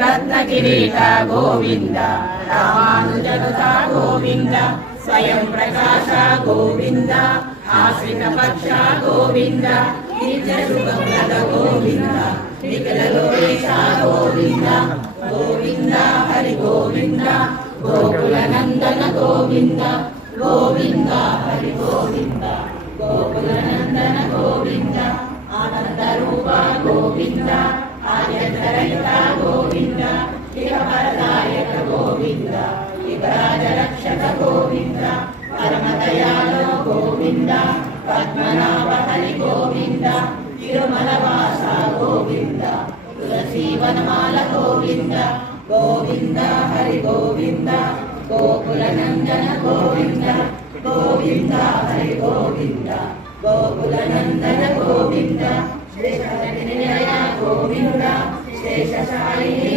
రత్నకిరీట గోవింద రామానుజనుత గోవింద స్వయం ప్రకాశ గోవింద ఆశ్రిత పక్ష గోవింద నిత్య శుభప్రద గోవింద నిఖిల లోకేశ గోవింద గోవింద హరి గోవింద గోకుల నందన గోవింద గోవింద హరి గోవింద గోకుల నందన గోవింద ఆనంద రూప గోవింద ఆద్యంతరహిత గోవింద ఇక వరదాయక గోవింద ఇక రాజరక్షక గోవింద పరమదయాళో గోవింద పద్మనాభ హరి గోవింద తిరుమల వాస గోవింద తులసీవనమాల గోవింద గోవింద హరి గోవింద గోకుల నందన గోవింద గోవింద హరి గోవింద గోకుల నందన గోవింద శ్రేష్ఠ నిలయ గోవింద శేషశాయి